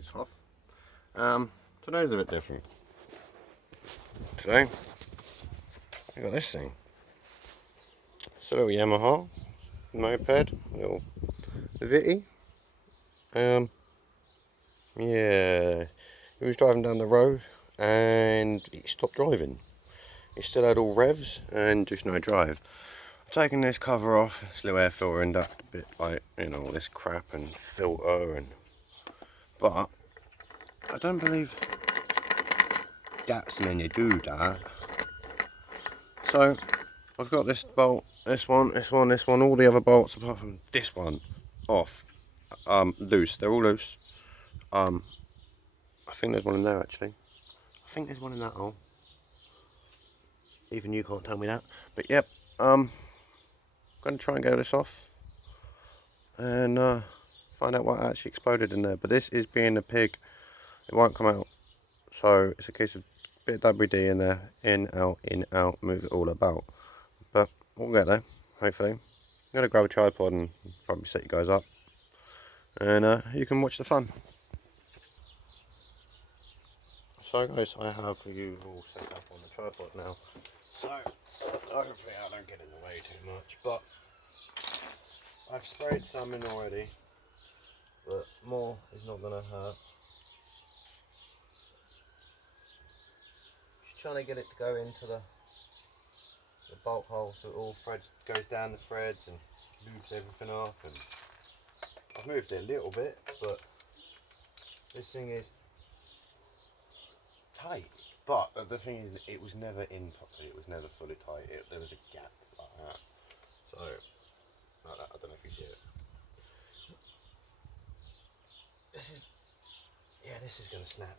is Hoff. Today's a bit different. Today, I got this thing. It's a little Yamaha moped, little vity. Yeah, he was driving down the road and he stopped driving. He still had all revs and just no drive. I've taken this cover off, this little air filter and duct, a bit like, you know, all this crap and filter but I don't believe that's when you do that. So I've got this bolt, this one, all the other bolts apart from this one off, loose. They're all loose. I think there's one in there actually. I think there's one in that hole. Even you can't tell me that. But yep, I'm going to try and get this off and find out what actually exploded in there. But this is being a pig. It won't come out. So it's a case of a bit of WD in there. In, out, move it all about. But we'll get there, hopefully. I'm going to grab a tripod and probably set you guys up. And you can watch the fun. So guys, I have you all set up on the tripod now. So hopefully I don't get in the way too much. But I've sprayed some in already. But more is not going to hurt. Just trying to get it to go into the bolt hole so it all goes down the threads and moves everything up. And I've moved it a little bit, but this thing is tight. But the thing is, it was never in properly. It was never fully tight. There was a gap like that. So like that. I don't know if you see it. This is gonna snap.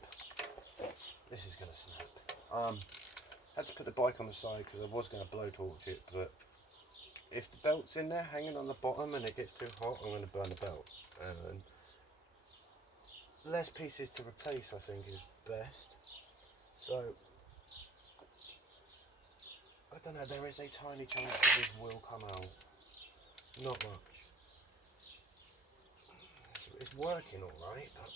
This is gonna snap. Had to put the bike on the side because I was going to blowtorch it, but if the belt's in there hanging on the bottom and it gets too hot, I'm going to burn the belt. And less pieces to replace, I think, is best. So I don't know. There is a tiny chance that this will come out. Not much. It's working all right, but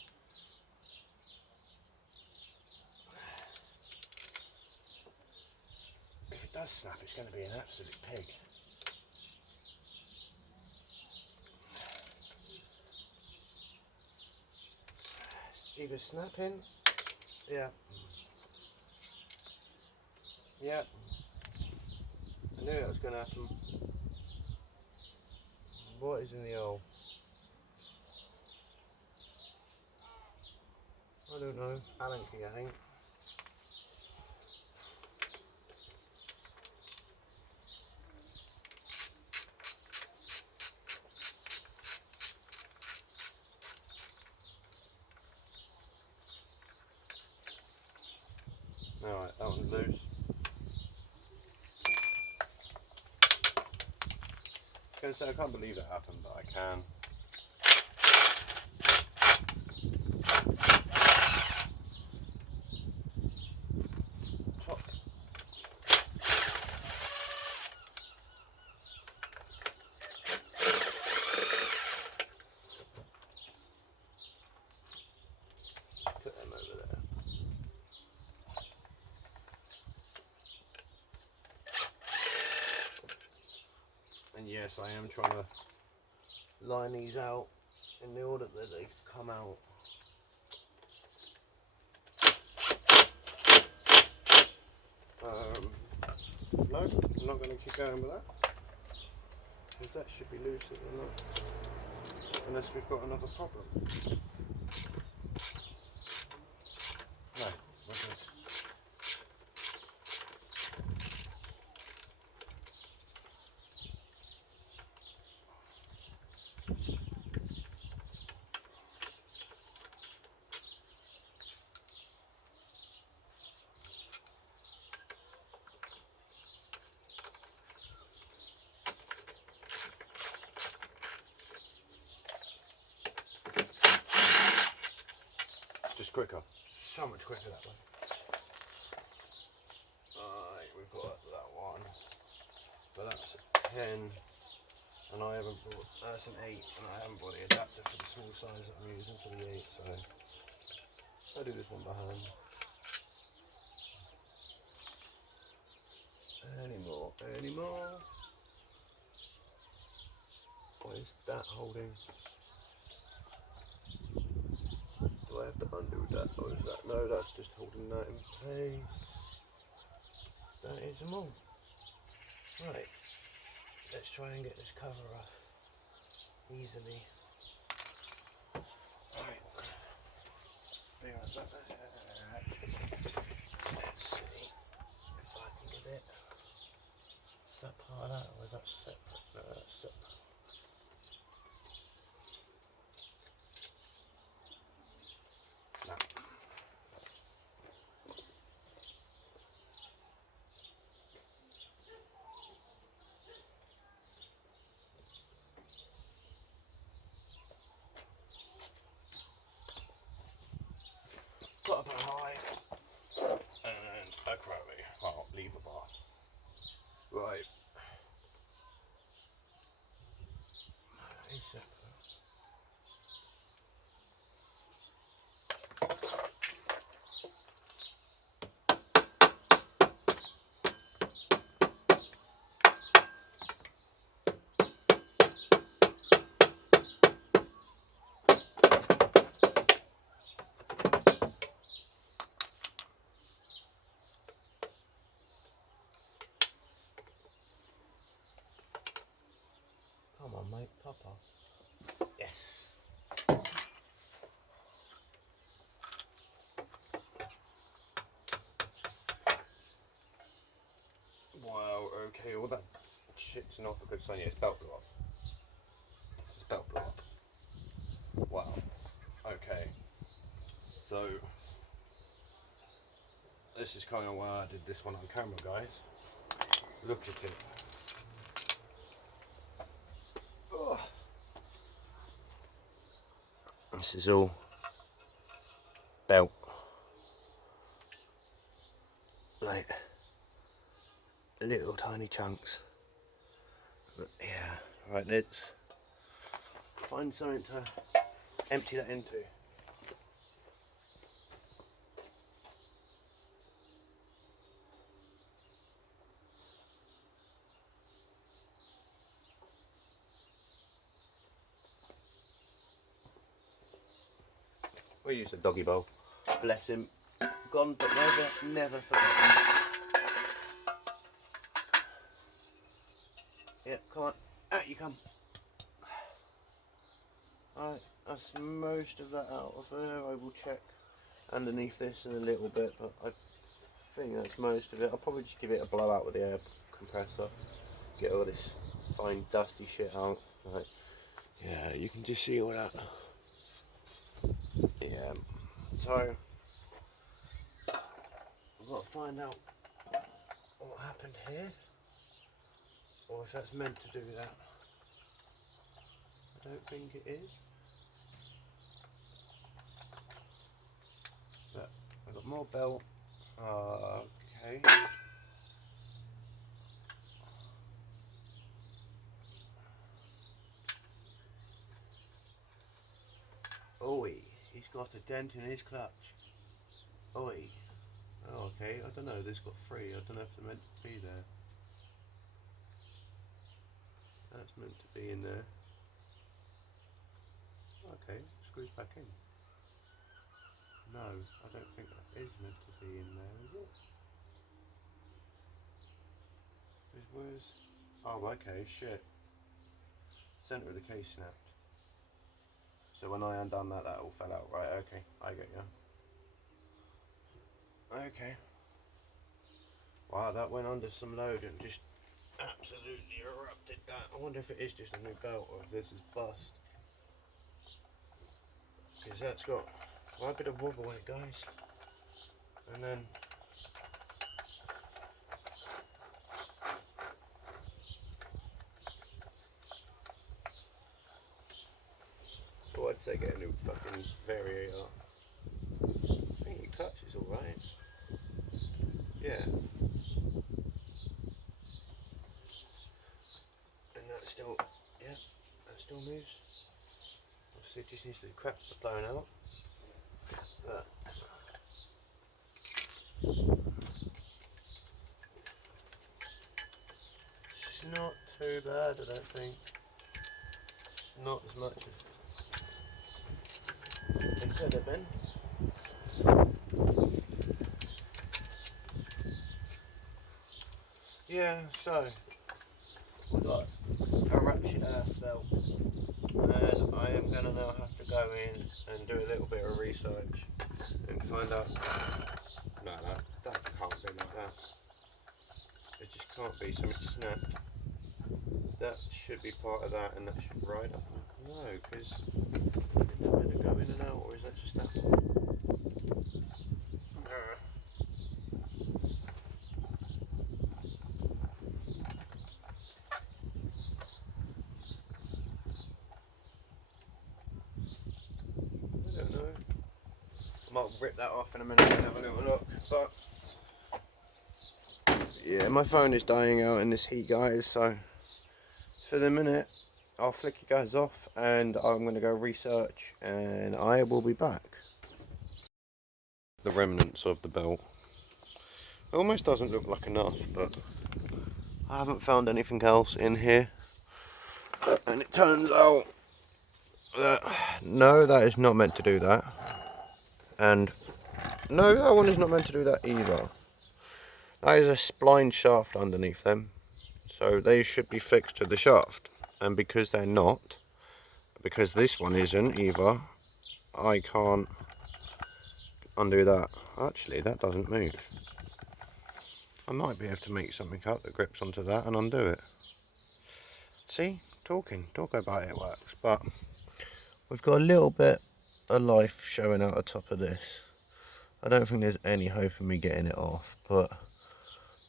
if it does snap, it's going to be an absolute pig. It's either snapping, yeah, I knew that was going to happen. What is in the hole? I don't know. Allen key, I think. Alright, that one's loose. I was going to say, I can't believe it happened, but I can. Put them over there. And yes, I am trying to line these out in the order that they come out. No, I'm not going to keep going with that, because that should be looser than that, unless we've got another problem. No, we're good. Just quicker, so much quicker that way. Alright, we've got that one, but that's a 10, and I haven't bought, that's an 8, and I haven't bought the adapter for the small size that I'm using for the 8, so behind. Any more. What is that holding? Do I have to undo that, or is that? No, that's just holding that in place. That is them all. Right, let's try and get this cover off easily. Right. Let's see if I can get it. Is that part of that, or is that separate? No, that's separate. No. Got a bar high and a crowley. Well, leave a bar. Right. That is separate. Come on, mate, pop off. Yes. Wow, okay, all that shit's not a good sign. Yeah, it's belt blew up. It's belt blew up. Wow. Okay. So, this is kind of why I did this one on camera, guys. Look at it. Ugh. This is all belt. Like little tiny chunks. But yeah, right, let's find something to empty that into. We use a doggy bowl. Bless him. Gone but never forgotten. Yeah, come on. Out you come. Alright, that's most of that out of there. I will check underneath this in a little bit, but I think that's most of it. I'll probably just give it a blowout with the air compressor. Get all this fine dusty shit out. Right. Yeah, you can just see all that. Yeah. So, I've got to find out what happened here, or if that's meant to do that. I don't think it is. But I've got more belt. Okay. Oi, he's got a dent in his clutch. Oi. Oh, okay, I don't know, this got three. I don't know if they're meant to be there. That's meant to be in there. Okay, screws back in. No, I don't think that is meant to be in there, is it? Where's... Oh, okay, shit. Centre of the case snapped. So when I undone that, that all fell out. Right, okay, I get you. Okay. Wow, that went under some load and just absolutely erupted that. I wonder if it is just a new belt or if this is bust. Because that's got quite a bit of wobble in it, guys. And then oh, I'd say get a new fucking variator. I think your clutch is alright. Yeah. And that still, yeah, that still moves. Obviously it just needs to crap blowing out. But bad, I don't think. Not as much as it could have been. Yeah, so we've got a ratchet ass belt, and I am going to now have to go in and do a little bit of research and find out. No, that can't be like that. It just can't be. Something snapped. That should be part of that, and that should ride up. No, because isn't that meant to go in and out, or is that just that one? I don't know. I might rip that off in a minute and have a little look. But yeah, my phone is dying out in this heat, guys. So for the minute, I'll flick you guys off, and I'm going to go research, and I will be back. The remnants of the belt. It almost doesn't look like enough, but I haven't found anything else in here. And it turns out that no, that is not meant to do that. And no, that one is not meant to do that either. That is a spline shaft underneath them. So they should be fixed to the shaft. And because they're not, because this one isn't either, I can't undo that. Actually, that doesn't move. I might be able to make something up that grips onto that and undo it. See? Talk about it works. But we've got a little bit of life showing out the top of this. I don't think there's any hope of me getting it off, but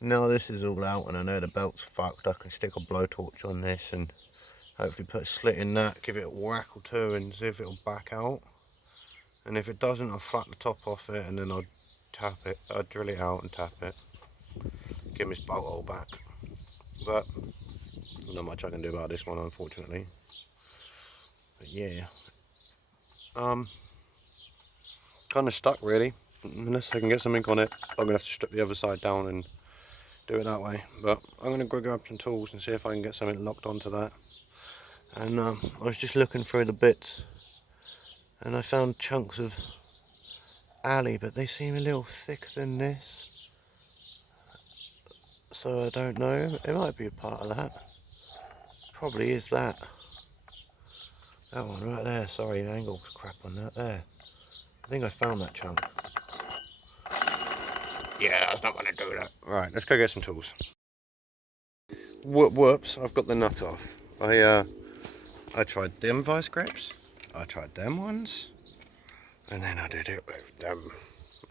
now this is all out and I know the belt's fucked, I can stick a blowtorch on this and hopefully put a slit in that, give it a whack or two and see if it'll back out. And if it doesn't, I'll flat the top off it and then I'll tap it. I'll drill it out and tap it. Give this bolt hole back. But not much I can do about this one, unfortunately. But yeah. Kind of stuck really. Unless I can get something on it, I'm going to have to strip the other side down and do it that way. But I'm going to go grab some tools and see if I can get something locked onto that. And I was just looking through the bits and I found chunks of alley, but they seem a little thicker than this. So I don't know, it might be a part of that. Probably is that. That one right there, sorry, the angle's crap on that there. I think I found that chunk. Yeah, that's not going to do that. Right, let's go get some tools. Whoops, I've got the nut off. I tried them vice grips, I tried them ones, and then I did it with them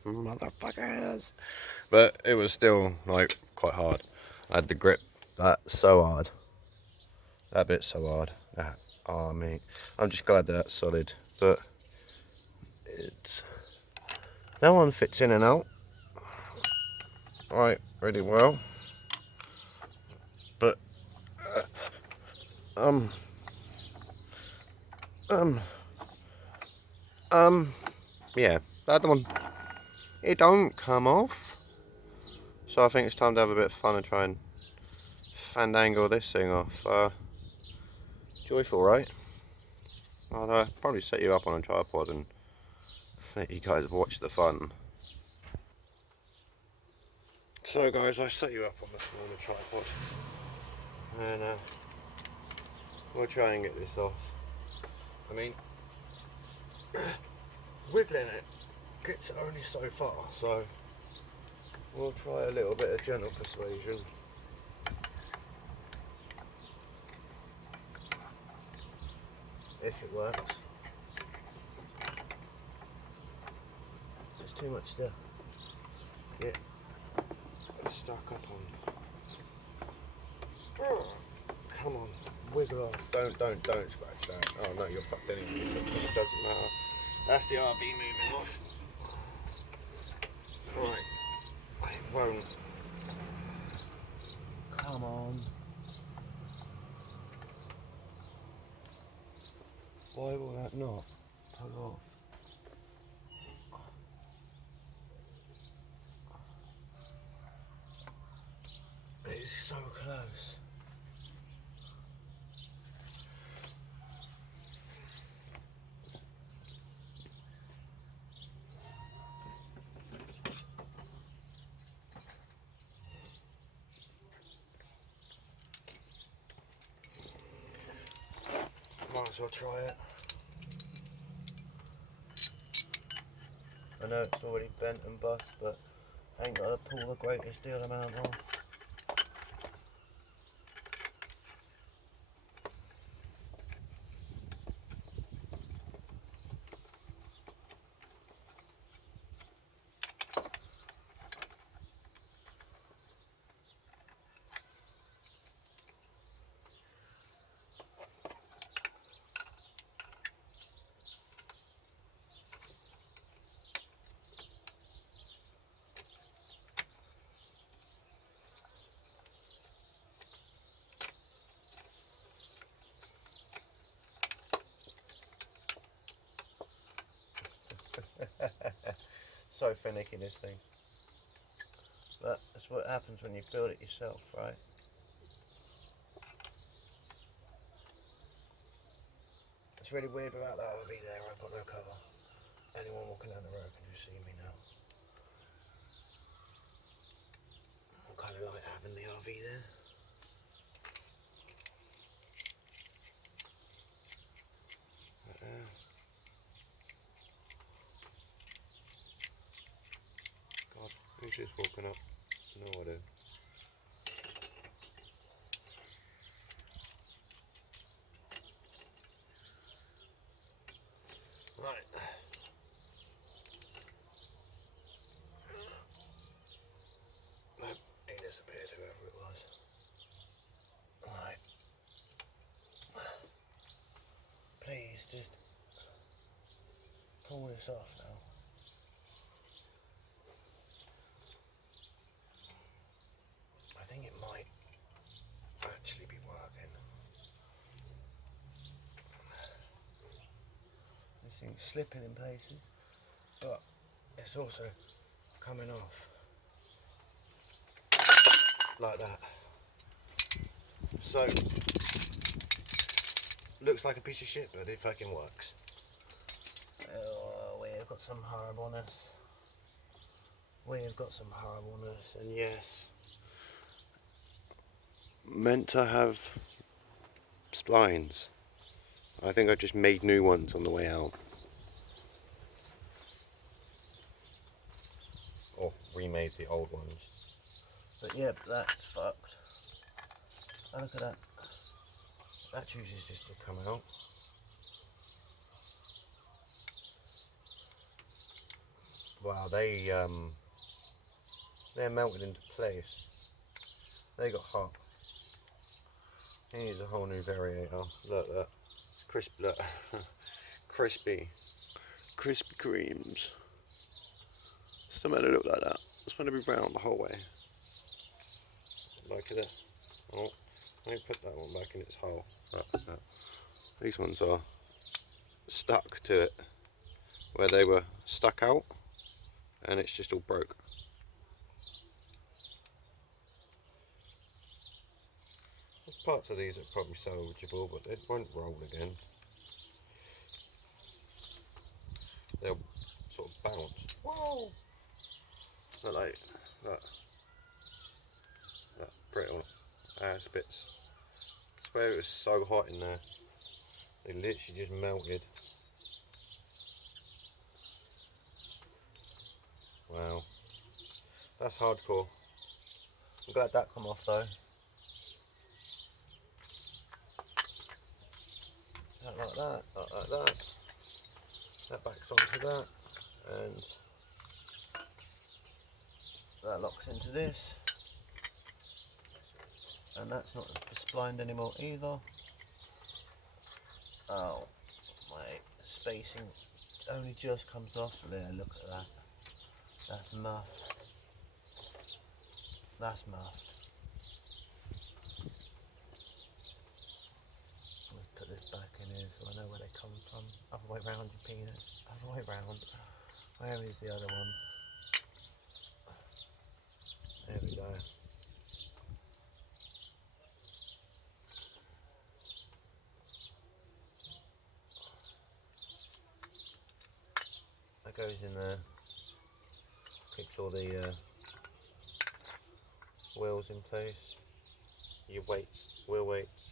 motherfuckers. But it was still like quite hard. I had the grip that so hard. That bit's so hard. Oh mate, I'm just glad that's solid. But that one fits in and out right really well. But yeah, that one, it don't come off. So I think it's time to have a bit of fun and try and fandangle this thing off. Joyful, right? I'll probably set you up on a tripod and let you guys watch the fun. So guys, I set you up on the smaller tripod and we'll try and get this off. I mean, wiggling it gets only so far, so we'll try a little bit of gentle persuasion. If it works. There's too much to get stuck up on. Oh, come on, wiggle off. Don't scratch that. Oh no, you're fucked anyway, so it doesn't matter. That's the RV moving off. Right, it won't. Come on. Why will that not pull off? It's so close. as well try it. I know it's already bent and bust, but I ain't got to pull the greatest deal amount off. So finicky, this thing. But that's what happens when you build it yourself, right? It's really weird without that RV there. I've got no cover. Anyone walking down the road can just see me now. I kind of like having the RV there. God, who's just walking up? No idea. Right. Nope, he disappeared, whoever it was. Right. Please, just pull this off now. I think it might actually be working. This thing's slipping in places, but it's also coming off like that. So looks like a piece of shit, but it fucking works. Oh, we've got some horribleness. We've got some horribleness, and yes, meant to have splines. I think I just made new ones on the way out. Or remade the old ones. But yep, that's fucked. Oh, look at that. That chooses just to come out. Wow, they're melted into place. They got hot. Here's a whole new variator. Look, that. It's crisp. Look, crispy creams. It's meant to look like that. It's meant to be round the whole way. Like that. Oh, let me put that one back in its hole. That. These ones are stuck to it, where they were stuck out, and it's just all broke. Parts of these are probably salvageable, but they won't roll again. They'll sort of bounce. Whoa! Not like that. That brittle ass bits. I swear it was so hot in there. They literally just melted. Wow. That's hardcore. I'm glad that come off though. Like that, like that. That backs onto that, and that locks into this. And that's not splined anymore either. Oh, my spacing only just comes off there. Look at that. That's muffed. That's muffed. Let's put this back in here so I know where they come from. Other way round, you penis. Other way round. Where is the other one? There we go. That goes in there. Keeps all the wheels in place. Your weights, wheel weights.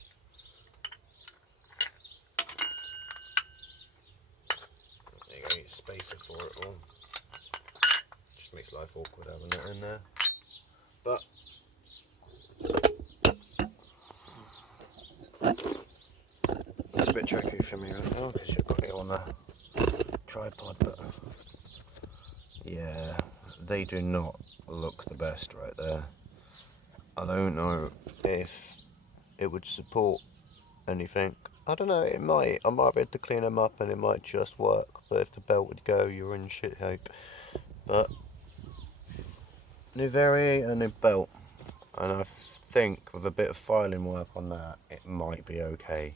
spacer for it all. Just makes life awkward having it in there. But it's a bit tricky for me right now because you've got it on a tripod, but yeah, they do not look the best right there. I don't know if it would support anything. I don't know, it might. I might be able to clean them up and it might just work, but if the belt would go, you're in shit shape. But new variator, new belt, and I think with a bit of filing work on that, it might be okay.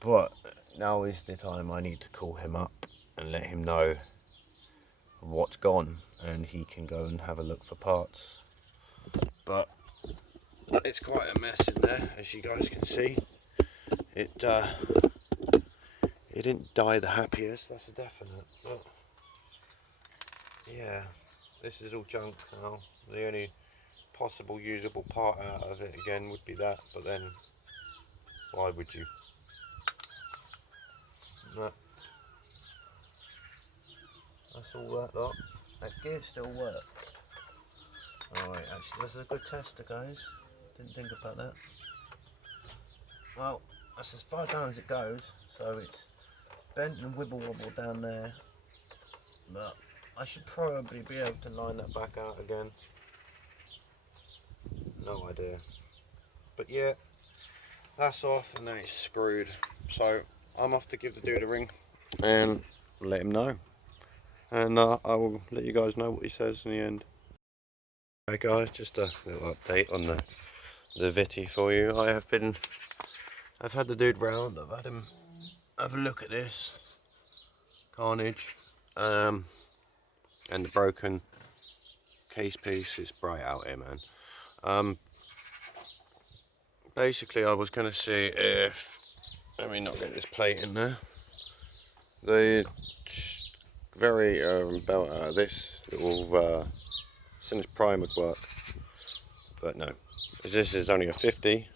But now is the time I need to call him up and let him know what's gone, and he can go and have a look for parts. But it's quite a mess in there, as you guys can see. It didn't die the happiest, that's a definite. But yeah, this is all junk now. The only possible usable part out of it again would be that, but then why would you? No. That's all that lot. That gear still works. Alright, actually this is a good tester, guys. Didn't think about that. Well, that's as far down as it goes, so it's bent and wibble wobble down there. But I should probably be able to line that back out again. No idea. But yeah, that's off and then it's screwed. So I'm off to give the dude a ring and let him know. And I will let you guys know what he says in the end. Okay guys, just a little update on the vity for you. I've had the dude round, I've had him have a look at this carnage, and the broken case piece. Is bright out here, man. Basically I was going to see if, let me not get this plate in there, the very belt out of this little since prime would work, but no, as this is only a 50,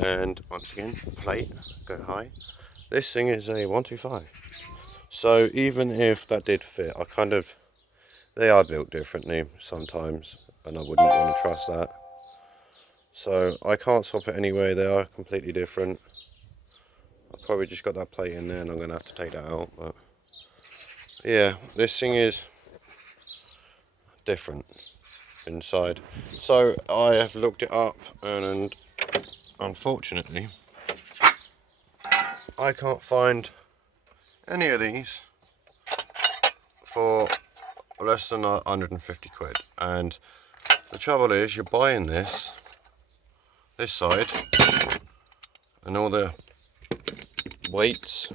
and once again, plate, go high, this thing is a 125, so even if that did fit, they are built differently sometimes, and I wouldn't want to trust that, so I can't swap it anyway. They are completely different. I've probably just got that plate in there and I'm going to have to take that out, but yeah, this thing is different inside. So I have looked it up, and unfortunately I can't find any of these for less than 150 quid. And the trouble is, you're buying this side and all the weights,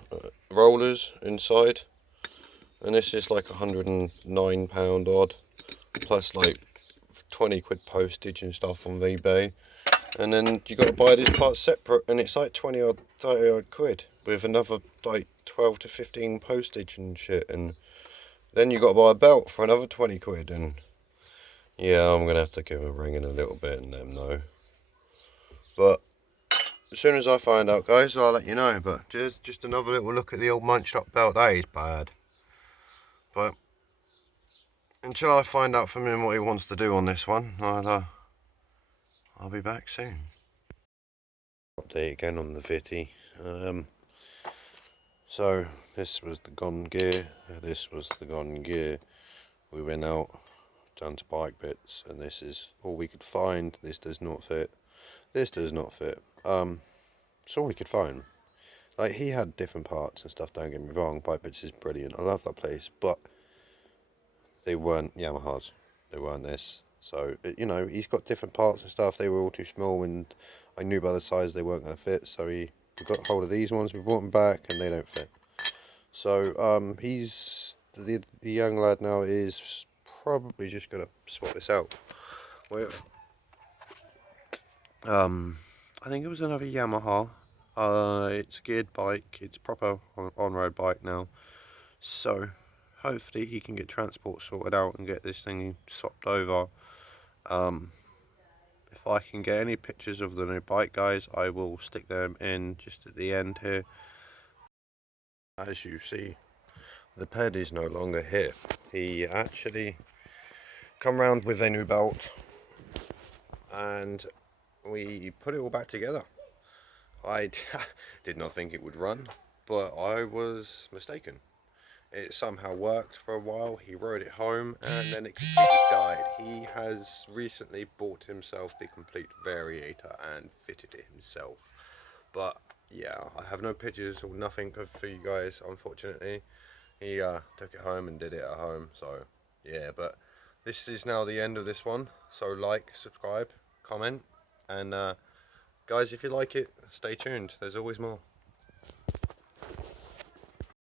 rollers inside, and this is like £109 odd, plus like 20 quid postage and stuff on eBay, and then you got to buy this part separate, and it's like 20 or 30 odd quid with another like 12 to 15 postage and shit, and then you got to buy a belt for another 20 quid, and yeah, I'm gonna have to give him a ring in a little bit and let him know. But as soon as I find out, guys, I'll let you know. But just another little look at the old munched up belt. That is bad. But until I find out from him what he wants to do on this one, I'll be back soon. Update again on the vity. So this was the gone gear. This was the gone gear. We went out, done to bike bits, and this is all we could find. This does not fit. This does not fit. It's all we could find. Like, he had different parts and stuff, don't get me wrong. Bike bits is brilliant. I love that place, but they weren't Yamahas. They weren't this. So, you know, he's got different parts and stuff. They were all too small, and I knew by the size they weren't going to fit. So we got hold of these ones. We brought them back, and they don't fit. So he's the young lad now is probably just going to swap this out with I think it was another Yamaha. It's a geared bike. It's proper on-road bike now. So hopefully he can get transport sorted out and get this thing swapped over. If I can get any pictures of the new bike, guys, I will stick them in just at the end here. As you see, the ped is no longer here. He actually come round with a new belt and we put it all back together. I did not think it would run, but I was mistaken. It somehow worked for a while. He rode it home and then it completely died. He has recently bought himself the complete variator and fitted it himself. But yeah, I have no pictures or nothing for you guys, unfortunately. He took it home and did it at home, so yeah. But this is now the end of this one, so like, subscribe, comment, and guys, if you like it, stay tuned, there's always more.